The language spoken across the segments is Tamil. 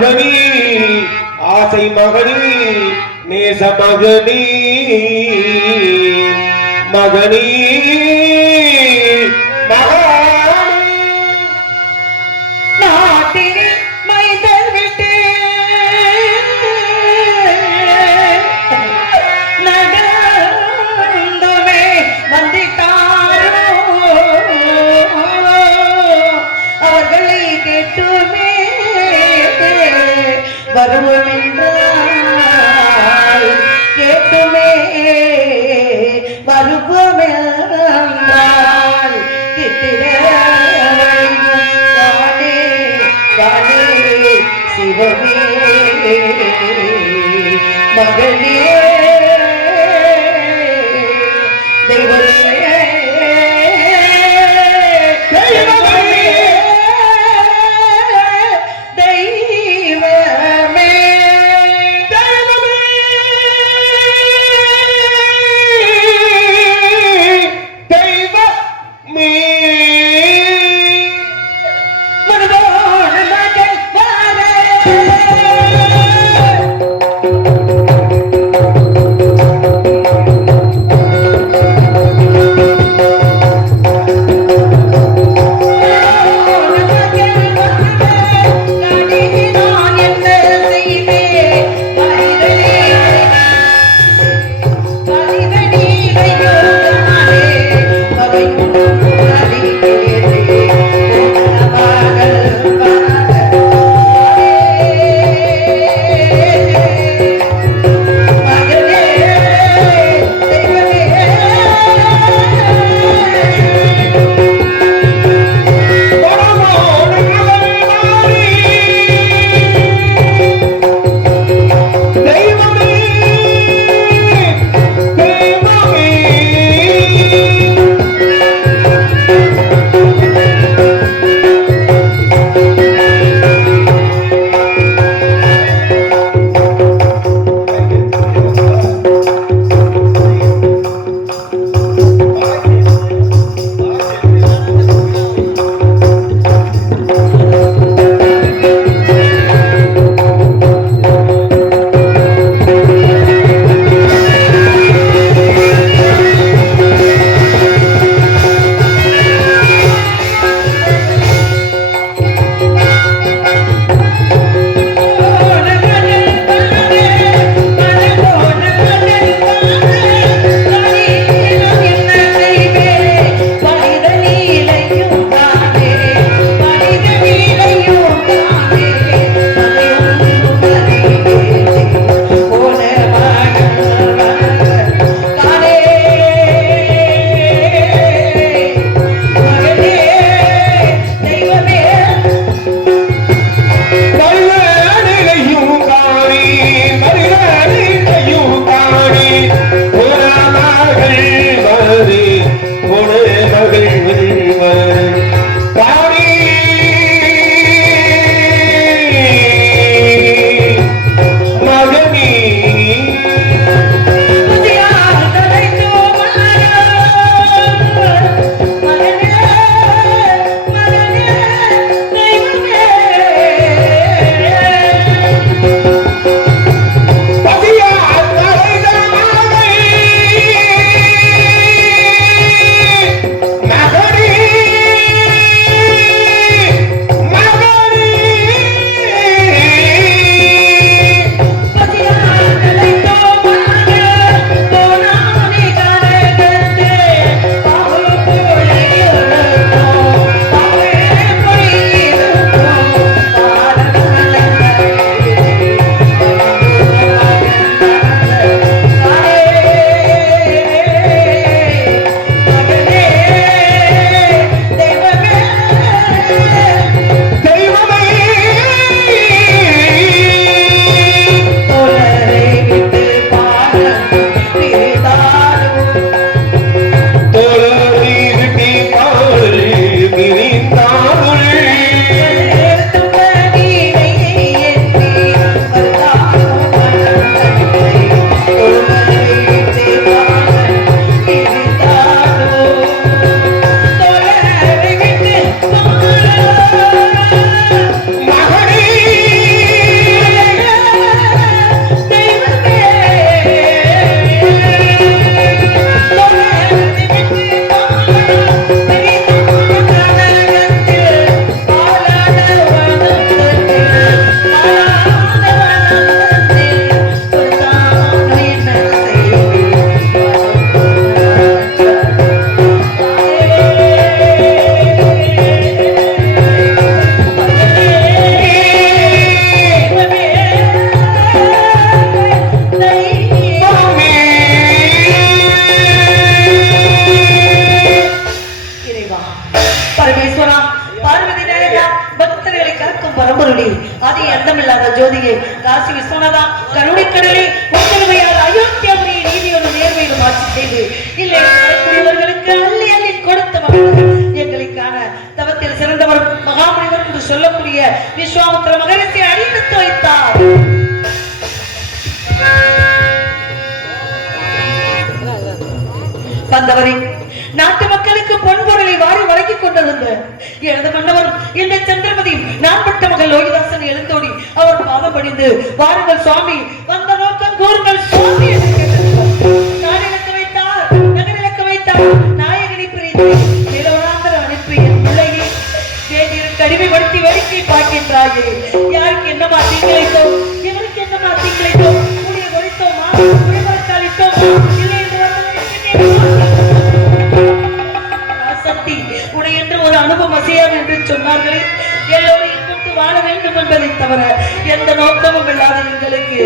மகனி ஆசை மகனி நேச மகனி மகனி மகனே முருகா கருணைக்கடலே உங்களுடையால் அயோத்தியாவுடைய நீதியோடு நேர்மையோடு மாற்றி செய்து இல்லை வரக்கூடியவர்களுக்கு அள்ளி அள்ளி கொடுத்த எங்களுக்கான தவத்தில் சிறந்தவர் மகாமுனிவர் என்று சொல்லக்கூடிய விஸ்வாமித்திர மகரிஷி அடியெடுத்து வைத்தார். வந்தவரை நாட்டு மக்களுக்கு பொன்பொருளை வாரி வழங்கிக் கொண்டிருந்த எனது மன்னவர் இந்த சந்திரமதி நான் பட்ட மகள் லோகிதாசன் எழுந்தோடி அவர் பாதம் படிந்து வாருங்கள் சுவாமி வந்த நோக்கம் கூறுங்கள் சுவாமி என்று கேட்டிருந்தார். நாடிலக்க வைத்தார் நகரிலக்க வைத்தார் நாயகனை பிரித்து நிலவராந்தர் அனுப்பி என் பிள்ளையை வேதியிற்கு அடிமைப்படுத்தி வேடிக்கை பார்க்கின்றாயே யாருக்கு என்னமா தீங்கிழைத்தோ இவருக்கு என்னமா தீங்கிழைத்தோ கூடிய ஒழித்தோமா குடிமரத்தாளித்தோமா இல்லை உனை என்று ஒரு அனுபவம் அசையாது என்று சொன்னார்களே எல்லோரையும் கொண்டு வாழ வேண்டும் என்பதை தவிர எந்த நோக்கமும் இல்லாத எங்களுக்கு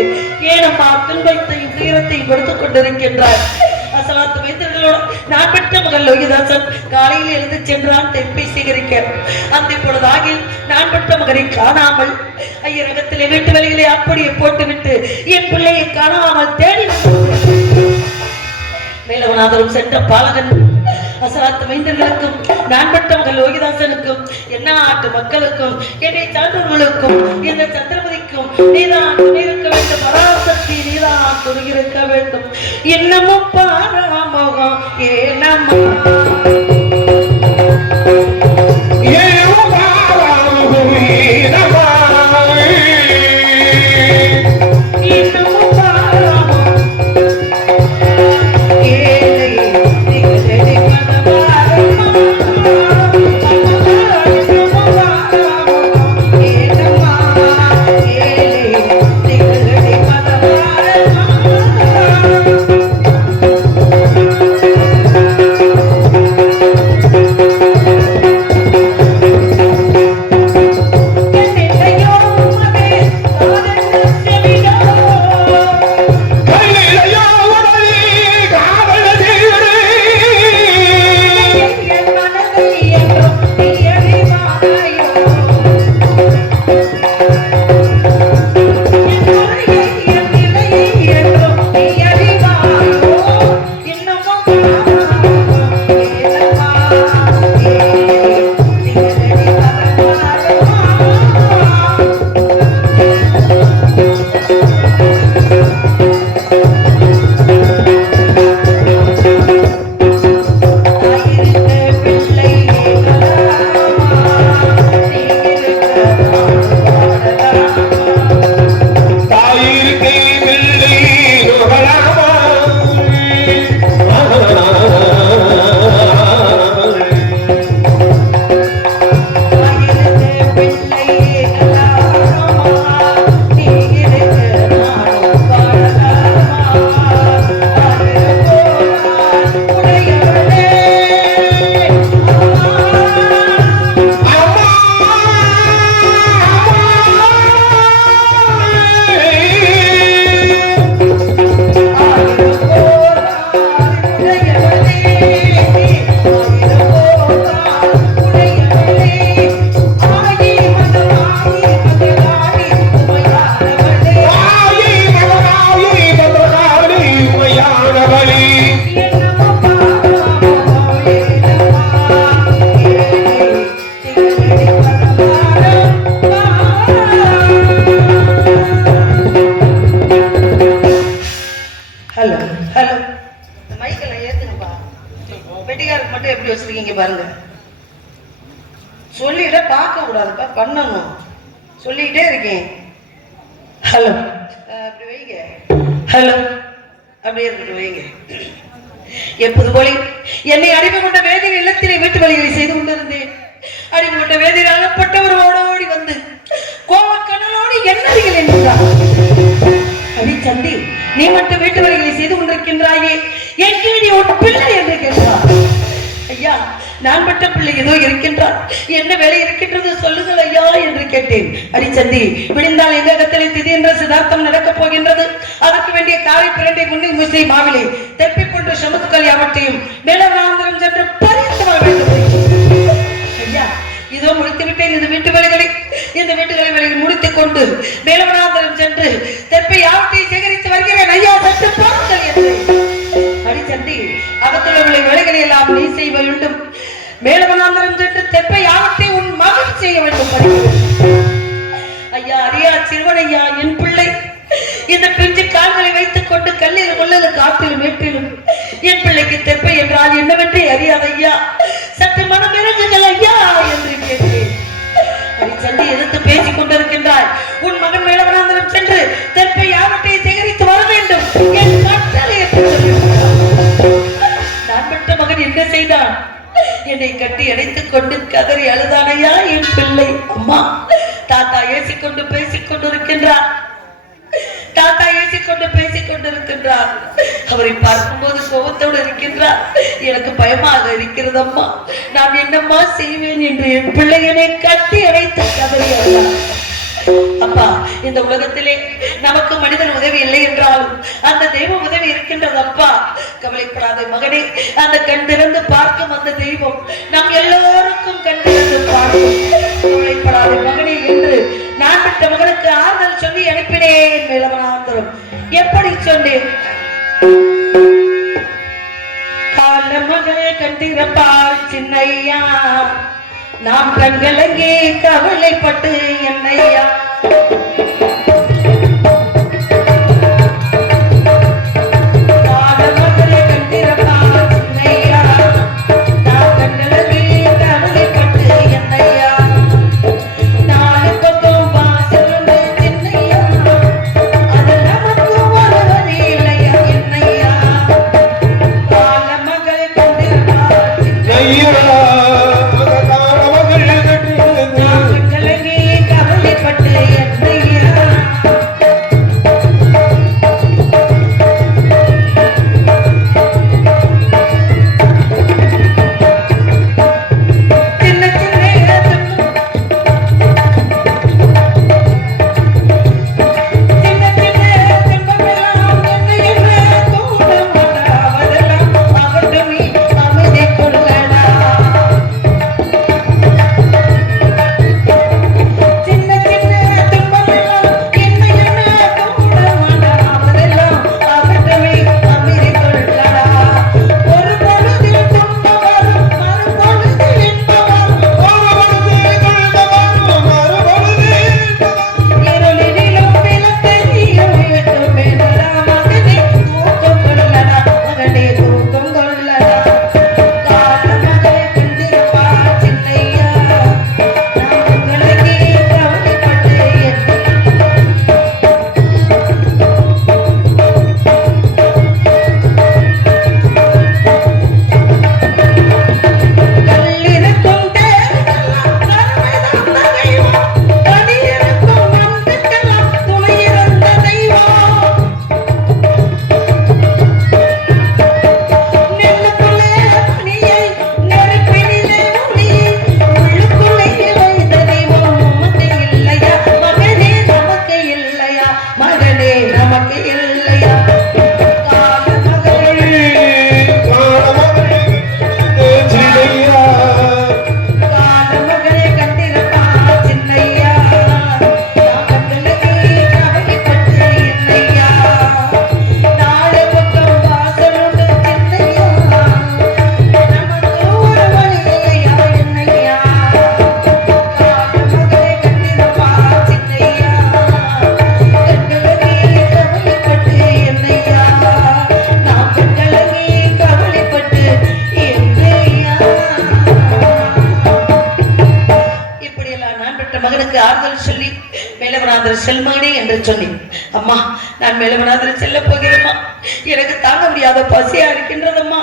ஏனம்மா துன்பத்தையும் துயரத்தையும் கொடுத்துக் கொண்டிருக்கின்றார். அசலாத்து வைத்தர்களோடு நான் பெற்ற மகள் லோகிதாசன் காலையில் எழுந்து சென்றான் தெப்பை சேகரிக்க. அந்த பொழுதாகி நான் பெற்ற மகனை காணாமல் ஐயரகத்திலே வீட்டு வேலைகளை அப்படியே போட்டுவிட்டு என் பிள்ளையை காணாமல் தேடி மேலவநாதரும் சென்ற பாலகன் அசலாத்து மைந்தர்களுக்கும் நான் பட்ட மகள் லோகிதாசனுக்கும் என்ன ஆட்டு மக்களுக்கும் என்னை சான்றவர்களுக்கும் இந்த சந்திரபதிக்கும் நீதான் துணியிருக்க வேண்டும் பராசக்தி நீதான் துணியிருக்க வேண்டும் இன்னமும் பாராமோகம் ஏனம்மா பாருங்க சொல்லிட பார்க்க கூடாதுப்பா பண்ணணும் சொல்லிட்டே இருக்கேன். ஹலோ அப்படி வைங்க, ஹலோ அப்படியே இருக்கு வைங்க. எப்போது போல என்னை அடிமை கொண்ட வேதியின் இல்லத்திலே வீட்டு வழிகளை செய்து கொண்டிருந்தேன். அடிமை கொண்ட வேதியில் அகப்பட்டவர் ஓடோடி வந்து கோவக்கடலோடு என்னறிகள் என்றார். அடி சந்தி, நீ மட்டும் வீட்டு வழிகளை செய்து கொண்டிருக்கின்றாயே, என் கீழே ஒரு பிள்ளை என்று கேட்டார். ஐயா, நான் பட்ட பிள்ளை ஏதோ இருக்கின்றார், என்ன வேலை இருக்கின்றது சொல்லுங்கள் ஐயா என்று கேட்டேன். அடிச்சந்தி, விடிந்தால் எங்க கத்தலை திடீரென்ற சிதார்த்தம் நடக்கப் போகின்றது. அதற்கு வேண்டிய காலை பிரண்டை முன்னே முசை மாவிலை தெப்பிக் கொண்டு சமுத்துக்கள் யாவற்றையும் மேலவராந்திரம் சென்று பறித்து வர வேண்டும். ஐயா, இது இதோ முடித்து விட்டேன் இந்த வீட்டுகளை வேலையில் முடித்துக் கொண்டு மேலவனாந்தரம் சென்று தெற்பை யாவத்தை சேகரித்து வருகிறேன் ஐயா சற்று பாருங்கள் என்று அடிச்சந்தி அகத்துள்ள வேலைகளை எல்லாம் நீ செய்ய வேண்டும். மேலவனாந்தரம் சென்று தெற்பை யாவத்தை உன் மகன் செய்ய வேண்டும். ஐயா அரியா சிறுவனையா என் பிள்ளை இந்த பிஞ்சு கால்களை வைத்துக் கொண்டு கல்லில் முள்ளது காற்றிலும் மேட்டிலும் என் பிள்ளைக்கு தெப்பை என்றால் என்னவென்றே அறியாத ஐயா சற்று மனம் இறங்குங்கள் ஐயா என்று கேட்டேன். சந்தி எதிர்த்து பேசிக் கொண்டிருக்கின்றாய். உன் மகன் மேலவனாந்தரம் சென்று தெப்பை யாவற்றை சேகரித்து வர வேண்டும் என் கட்டளை என்று நான் பெற்ற மகன் என்ன செய்தான்? என்னை கட்டி அடைத்துக் கொண்டு கதறி அழுதானையா என் பிள்ளை. அம்மா தாத்தா ஏசிக்கொண்டு பேசிக் கொண்டிருக்கின்றார். அவரை பார்க்கும்போது கோபத்தோடு இருக்கின்றார். எனக்கு பயமாக இருக்கிறது அம்மா. நான் என்னம்மா செய்வேன் என்று என் பிள்ளையனை கட்டி அடைத்து கதறி அழுதார். அப்பா இந்த உலகத்திலே நமக்கு மனிதன் உதவி இல்லை என்றாலும் அந்த தெய்வ உதவி இருக்கின்றது அப்பா. கவலைப்படாத மகனே, அந்த கண் திறந்து பார்க்கும் அந்த தெய்வம் நம் எல்லோருக்கும் கண் திறந்து பார்க்கும். கவலைப்படாத மகனே என்று நான் பெற்ற மகனுக்கு ஆறுதல் சொல்லி அனுப்பினேன். மேலவனாந்தரம் எப்படி சொன்னேன்? கால மகனே கண்டிருப்பாள் சின்னையா, நாம் கண்களங்கே கவலைப்பட்டு என்னையா செல்மானே என்று சொன்னேன். அம்மா நான் மேலவனாந்தரம் செல்ல போகிறேம்மா. எனக்கு தாங்க முடியாத பசியா இருக்கின்றதம்மா.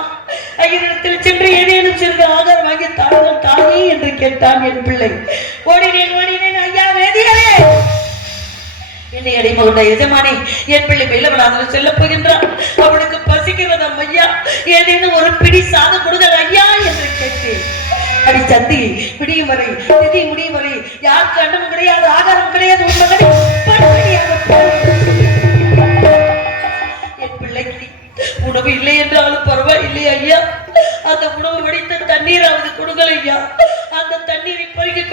ஐயனிடத்தில் சென்று ஏதேனும் சிறிது ஆகாரம் வாங்கி தாங்கள் தானே என்று கேட்டான் என் பிள்ளை. ஓடினேன் ஐயா வேதிகளே, என்னை அடிமகண்ட எஜமானே, என் பிள்ளை மேலவனாந்தரம் செல்ல போகின்றான். அவனுக்கு பசிக்கிறதம் ஐயா, ஏதேனும் ஒரு பிடி சாதம் கொடுங்கள் ஐயா என்று கேட்டேன். அடி சந்தி விடியும் வரை திதி முடியும் வரை யாருக்கு அண்டமும் கிடையாது, ஆகாரம் கிடையாது. உன் மகனை என் பிள்ளைக்கு உணவு இல்லை என்றாலும் பரவாயில்லை ஐயா, அந்த உணவு வடித்த தண்ணீராவது கொடுங்கள் ஐயா. அந்த தண்ணீரை பருகிக்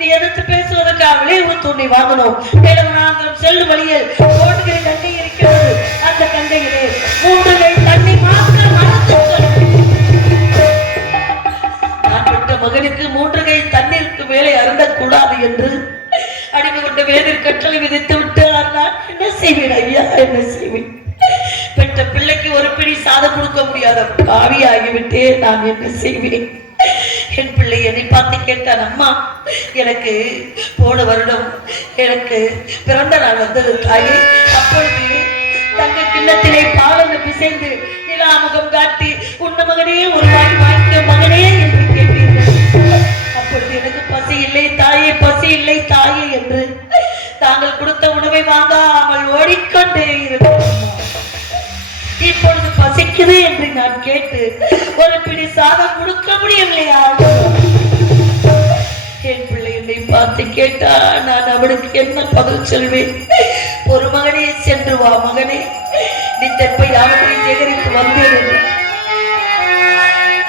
நீ எதிர்த்து பேசுவதற்காக விளைவு துணி வாங்கணும். வேலவனாந்திரம் செல்லும் வழியில் கோட்டுகளில் கங்கை இருக்கிறது. அந்த கங்கையிலே 3 கை தண்ணி மாத்திரம் நான் விட்ட மகனுக்கு 3 கை தண்ணீருக்கு மேலே அருந்தக்கூடாது என்று அடிமை கொண்ட வேதில் கட்டளை விதித்து விட்டு நான் என்ன செய்வேன் ஐயா, என்ன செய்வேன்? பெற்ற பிள்ளைக்கு ஒரு பிடி சாதம் கொடுக்க முடியாத பாவியாகிவிட்டே நான் என்ன செய்வேன்? என் பிள்ளை என்னை பார்த்து கேட்டான், அம்மா எனக்கு போன வருடம் எனக்கு பிறந்த நாள் வந்தது தாயே. அப்பொழுது தங்க கிண்ணத்திலே பாலனை பிசைந்து நிலாமுகம் காட்டி உன்ன மகனே ஒரு வாங்கிக்க மகனே என்று கேட்டீர்கள். அப்பொழுது எனக்கு பசி இல்லை தாயே, பசி இல்லை தாயே என்று தாங்கள் கொடுத்த உணவை வாங்காமல் ஓடிக்கொண்டே இருந்தோம். இப்பொழுது பசிக்குது என்று நான் கேட்டு ஒரு பிடி சாதம் கொடுக்க முடியவில்லையா? என் பிள்ளை என்னை பார்த்து கேட்டா நான் அவனுக்கு என்ன பதில் சொல்வேன்? ஒரு மகனே சென்று வா மகனே, நீ தெப்பை யாவற்றை சேகரித்து வந்தேன் என்று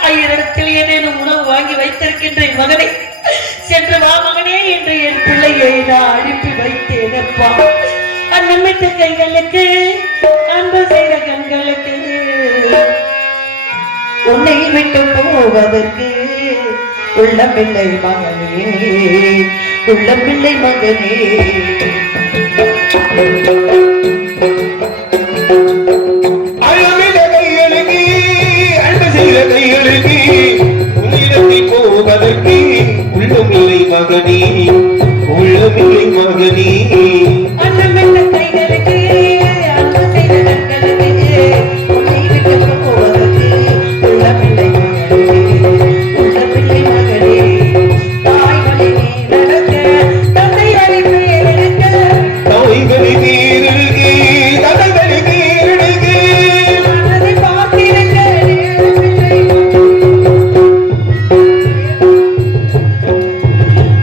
ஐயரிடத்தில் ஏதேனும் உணவு வாங்கி வைத்திருக்கின்றேன் மகனே, சென்று வா மகனே என்று என் பிள்ளையை நான் அனுப்பி வைத்தேனப்பா. அன்னமிட்ட கைகளுக்கு அன்பு செய்த கண்களுக்கு உன்னை விட்டு போவதற்கு உள்ளமில்லை மகனே, உள்ளமில்லை மகனே. அழமிட கைகளுக்கு அன்பு செய்த கைகளுக்கு உன்னிடத்தில் போவதற்கு உள்ளமில்லை மகனே, உள்ளமில்லை மகனே. அன்னமிட்ட கைகளுக்கு அன்பு செய்த கண்களுக்கு உன்னை விட்டு போவதற்கு உள்ளமில்லை மகனே, உள்ளமில்லை மகனே. தாய் வழி நீ நடக்க தந்தை வழி பேரெடுக்க, தாய்களை நீரிழுகி தனகளை நீரிழுகி மனதை பார்த்திருக்க நேரமில்லை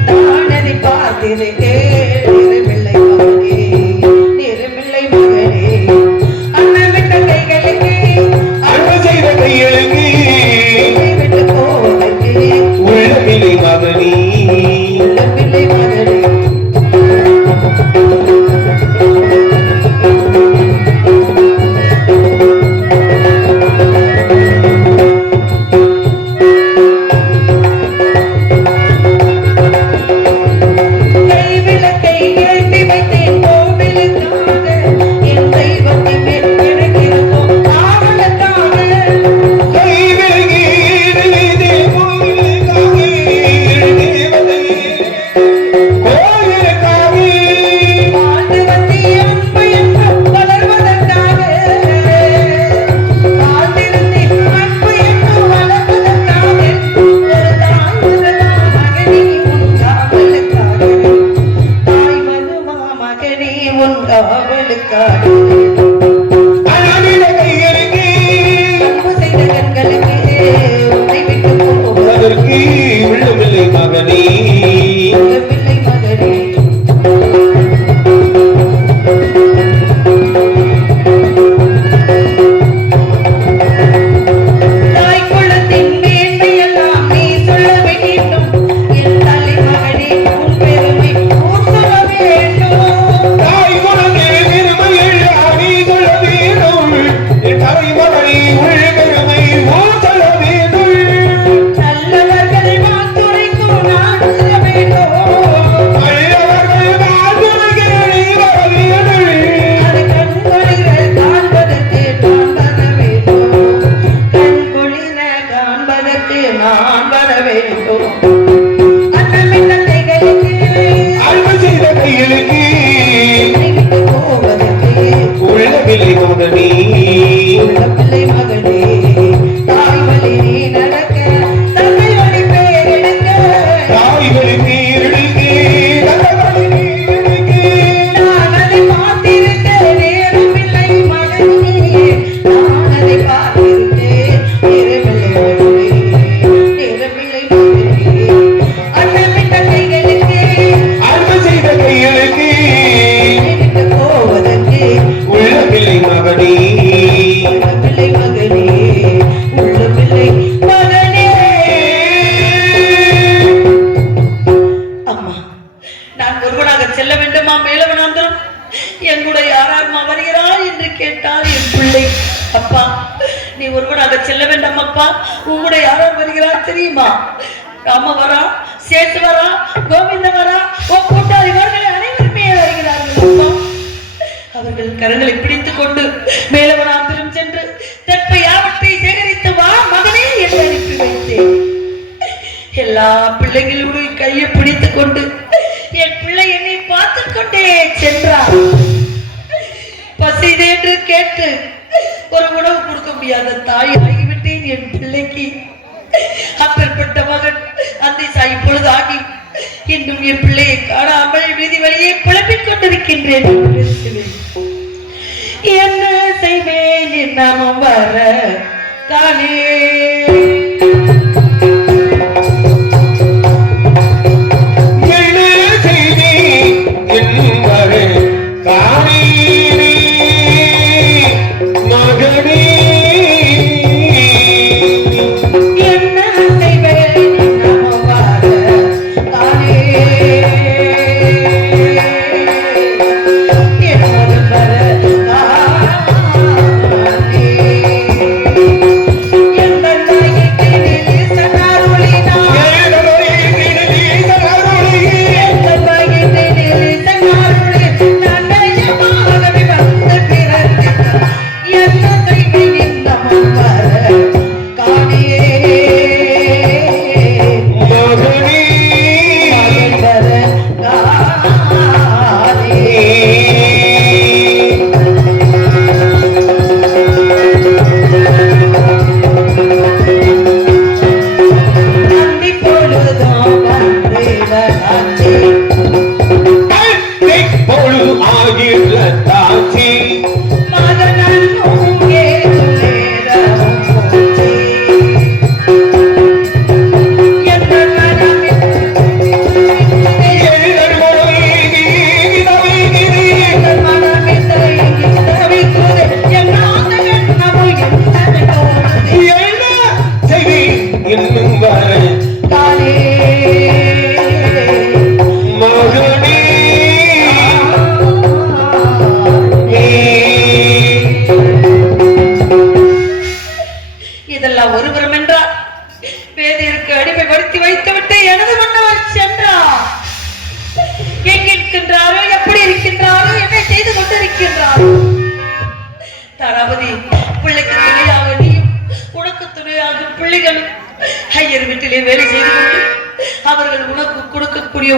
தானதை பார்த்திருக்க நேரமில்லை மகனே, நேரமில்லை மகனே. அன்னமிட்ட கைகளுக்கு அன்பு செய்த கைகளுக்கு உன்னை விட்டு போவதற்கு உள்ளமில்லை மகனே. உள்ளமில்லை மகனே. கைவிளக்கை ஏற்றி வைத்தேன் கோவிலுக்காக, என் தெய்வத்தை மேல் கிடக்கிறோம் காவலுக்காக. கைவிலகி இடுகைதே கோவிலுக்காக, இடுதேவதையே என்னம்மா மேலவனாந்தரம் என் கூட யாராருமா வருகிறார் என்று கேட்டார் என் பிள்ளை. அப்பா, நீ ஒருவனாக செல்ல வேண்டாம் அப்பா, உங்களோட யாரார் வருகிறார் தெரியுமா? ராம வரா, சேத்து வரா, கோவிந்த வரா, ஓ கூட்டாளி இவர்கள் அனைவருமே வருகிறார்கள் அப்பா. அவர்கள் கரங்களை பிடித்துக் கொண்டு மேலவனாந்தரம் சென்று தற்ப யாவற்றை சேகரித்து வா மகனே என்று அனுப்பி வைத்தேன். எல்லா பிள்ளைகளுடைய கையை பிடித்துக் கொண்டு என் பிள்ளை என்னை பார்த்துக் கொண்டே சென்றார். பசிது என்று கேட்டு ஒரு உணவு கொடுக்க முடியாத தாய் ஆகிவிட்டேன் என் பிள்ளைக்கு. அப்பேற்பட்ட மகன் அந்த சாய் பொழுது ஆகி இன்னும் என் பிள்ளையை காணாமல் வீதி வழியை புலம்பிக் கொண்டிருக்கின்றேன். என்ன செய்வேன் நாமம் வர தானே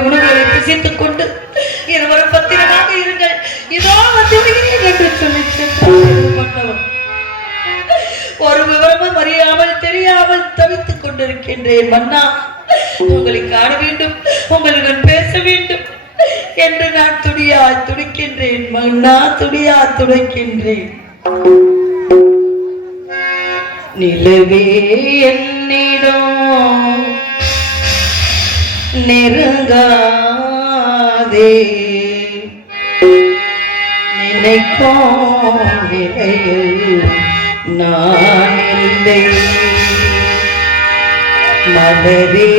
உணவுகளை புசித்துக் கொண்டு இருவரும் பத்திரமாக இருங்கள், இதோ வந்துவிடுகிறேன் என்று சொல்லி சென்றவர். ஒரு விவரமும் அறியாமல் தெரியாமல் தவித்துக் கொண்டிருக்கின்றேன் மன்னா. உங்களை காண வேண்டும், உங்களுடன் பேச வேண்டும் என்று நான் துடியா துடிக்கின்றேன் மன்னா, துடியா துடிக்கின்றேன். நிலவே என்னிடம் நெருங்காதே, நினைக்கும் நிலையில் நான் இல்லை. மலரே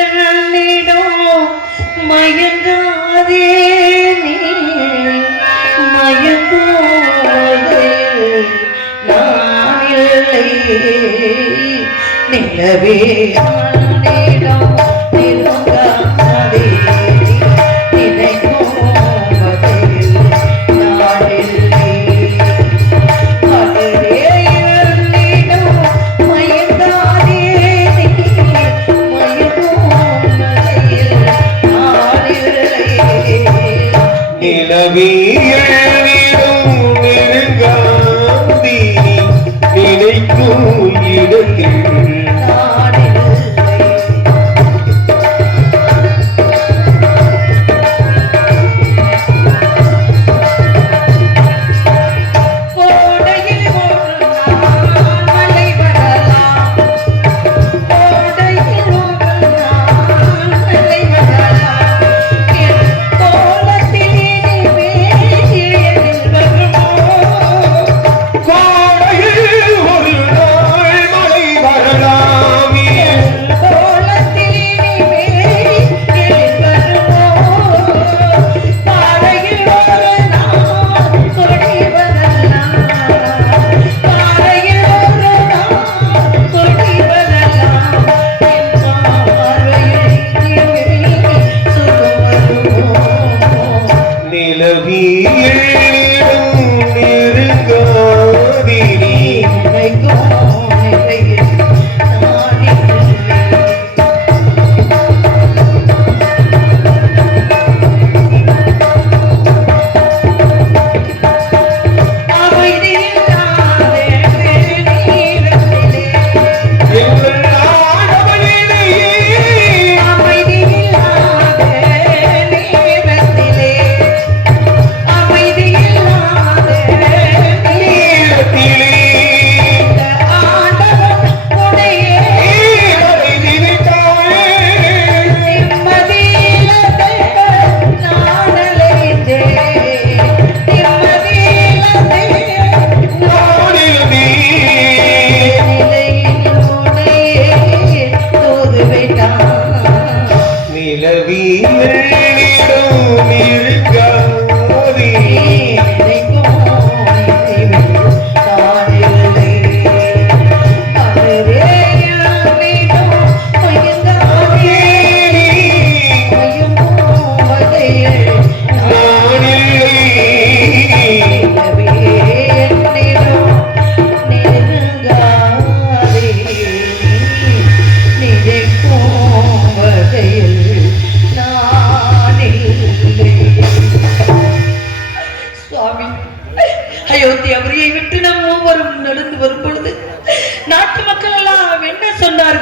என்னிடம் மயங்காதே, நீ மயங்காதே நான் இல்லை. நிலவே என்னிடம் நெருங்காதே, நினைக்கும் வகையில் நான் இல்லை. மலரே என்னிடம் மயங்காதே, நீ மயங்கும் வகையில் நான் இல்லை. நிலவே நெருங்காதே, நினைக்கும் இடத்தில் நிலவே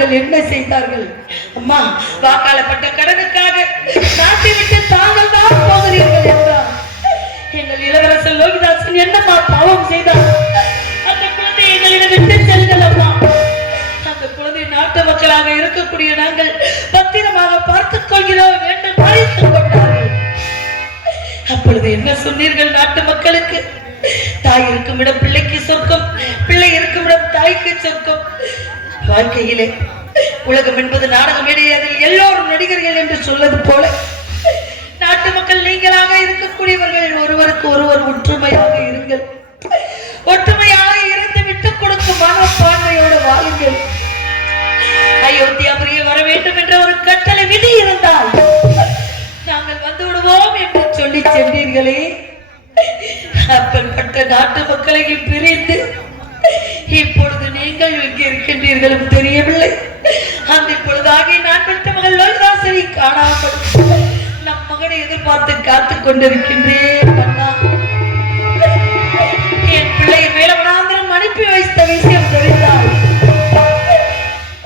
தாங்கள் என்ன செய்தார்கள்? அம்மா, வாக்காளப்பட்ட கடனுக்காக நாட்டை விட்டு தாங்கள் தான் போகிறீர்கள் என்றார். எங்கள் இளவரசர் லோகிதாசன் என்னம்மா பாவம் செய்தார்? அந்த குழந்தை எங்களிடம் விட்டு செல்கள் அம்மா. அந்த குழந்தை நாட்டு மக்களாக இருக்கக்கூடிய நாங்கள் பத்திரமாக பார்த்துக் கொள்கிறோம் என்று மறைத்துக் கொண்டார்கள். அப்பொழுது என்ன சொன்னீர்கள் நாட்டு மக்களுக்கு? தாய் இருக்கும் இடம் பிள்ளைக்கு சொர்க்கம், பிள்ளை இருக்கும் இடம் தாய்க்கு சொர்க்கம். வாழ்க்கையிலே உலகம் என்பது நாடகம் மேடை, அதில் எல்லோரும் நடிகர்கள் என்று சொல்வது போல நாட்டு மக்கள் நீங்களாக இருக்கக்கூடியவர்கள் ஒருவருக்கு ஒருவர் ஒற்றுமையாக இருங்கள். ஒற்றுமையாக இருந்து விட்டுக் கொடுக்கும் மனப்பான்மையோடு வாழுங்கள். அயோத்தியாபுரியில் வர வேண்டும் என்ற ஒரு கட்டளை விதி இருந்தால் நாங்கள் வந்து விடுவோம் என்று சொல்லி சென்றீர்களே. அப்பன்பட்ட நாட்டு மக்களையும் பிரிந்து இப்பொழுது நீங்கள் எங்கே இருக்கின்றீர்களும் தெரியவில்லை. அந்த இப்பொழுதாகிய நான் பெற்ற மகள் லோகிதாசனை காணாமல் நம் மகனை எதிர்பார்த்து காத்துக் கொண்டிருக்கின்றேன். அண்ணா, என் பிள்ளையை வேலவனாந்திரம் அனுப்பி வைத்த விஷயம் தெரிந்தால்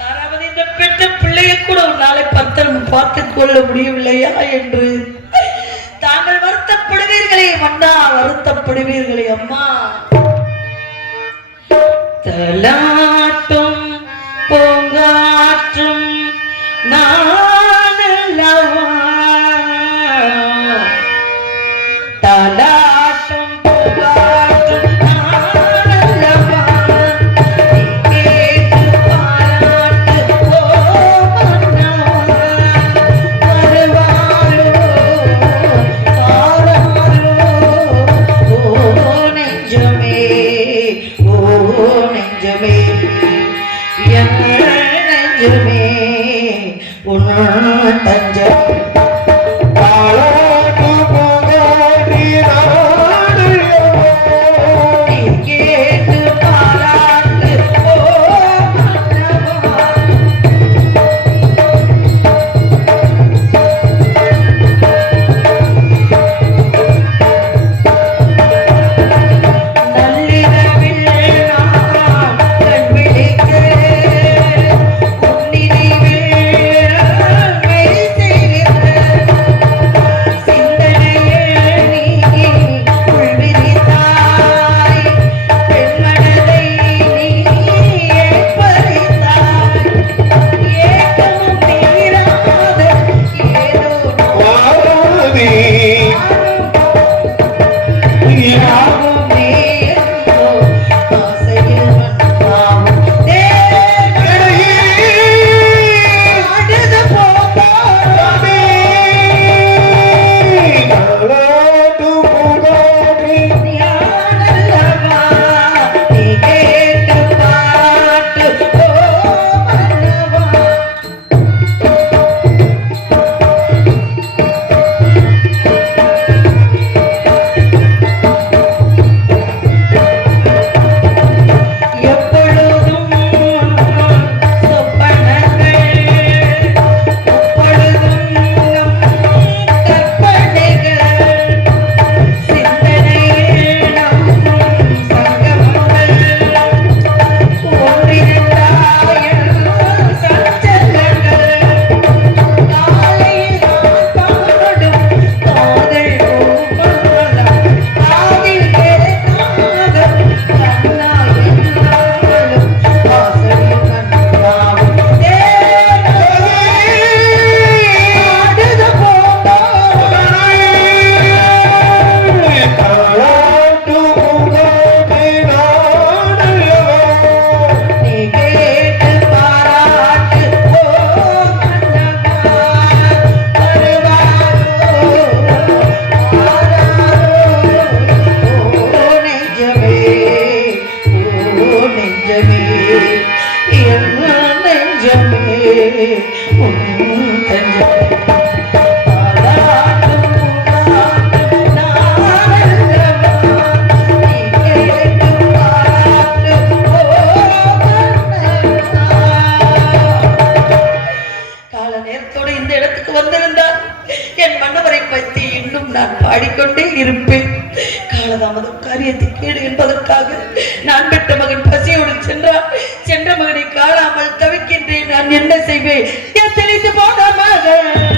யாராவது இந்த பெற்ற பிள்ளையை கூட உன்னாலே பத்திரம் பார்த்துக் கொள்ள முடியவில்லையா என்று தாங்கள் வருத்தப்படுவீர்களே மன்னா, வருத்தப்படுவீர்களே அம்மா. தலாட்டும் பூங்காற்றும் நானல்லவா, தலாட்டும் பூங்காற்றும் நானல்லவா, கேட்டு பாராட்டு ஓ மன்னவா, வருவாரோ பாராரோ ஓ நெஞ்சமே, ஓ நெஞ்சமே, என் நெஞ்சமே உன் தஞ்சம். கேட்டு பாராட்டு ஓ மன்னவா. நள்ளிரவில் நான் கண் விழிக்கிறேன், உன் நினைவில் மெய் செய்கிறேன். சிந்தனையில் நீ உள்விரித்தாய், பெண்மனதை நீ ஏற்பறித்தாய். ஏக்கமும் தீராத ஏதோ வாராதே யாவும் நேர்ந்தோ ஆசையில் மண்ணாவும் தேவனையே ஆடுது போகாதே. ஞானல்லவா நீ கேட்டு பாட்டு ஓ மன்னவா. எப்பொழுதும் சொப்பனங்கள், எப்பொழுதும் நம் கற்பனைகள், சிந்தனையில் நம் சங்கமங்கள், ஒன்றிரண்டாயிரம் சஞ்சலங்கள். காலையில் நான் பாடும் காதல் பூமலர், காதில் கேட்காத கண்ணா என்னாலும் வாசலில் கண்ணாவும் தேவனே ஆடுது போகாதே. நீ கேட்டு பாராட்டு ஓ மன்னவா, வருவாரோ ஆராரோ ஓ நெஞ்சமே, ஓ நெஞ்சமே, என் நெஞ்சமே உன் தஞ்சமே. பாராட்டும் பூங்காற்றும் நானல்லவா, நீ கேட்டு பாராட்டு ஓ மன்னவா. கால நேரத்தோடு இந்த இடத்துக்கு வந்திருந்தால் என் மன்னவரை பற்றி இன்னும் நான் பாடிக்கொண்டே இருப்பேன். காலதாமதம் காரியத்தை கேடு என்பதற்காக நான் பெற்ற மகன் பசியோடு சென்றார். சென்ற மகனை காணாமல் தவிக்கின்றேன், நான் என்ன செய்வேன் என் தெளித்து போன மகன்